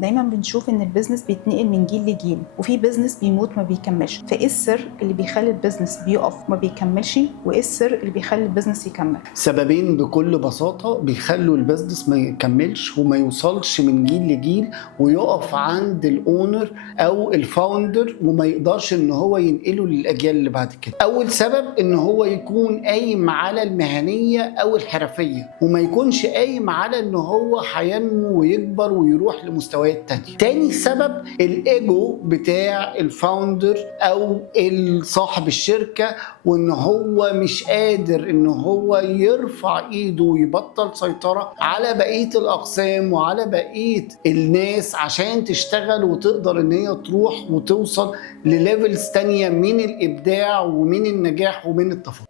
دايما بنشوف ان البيزنس بيتنقل من جيل لجيل، وفي بيزنس بيموت ما بيكملش. فايه السر اللي بيخلي البيزنس بيقف ما بيكملش، وايه السر اللي بيخلي البيزنس يكمل؟ سببين بكل بساطة بيخلوا البيزنس ما يكملش وما يوصلش من جيل لجيل ويقف عند الاونر او الفاوندر وما يقدرش ان هو ينقله للاجيال اللي بعد كده. اول سبب ان هو يكون قايم على المهنية او الحرفية وما يكونش قايم على ان هو هينمو ويكبر ويروح لمستويات تانية. تاني سبب الايجو بتاع الفاوندر او صاحب الشركة، وان هو مش قادر ان هو يرفع ايده ويبطل سيطرة على بقية الاقسام وعلى بقية الناس عشان تشتغل وتقدر ان هي تروح وتوصل لليفلز تانية من الابداع ومن النجاح ومن التفوق.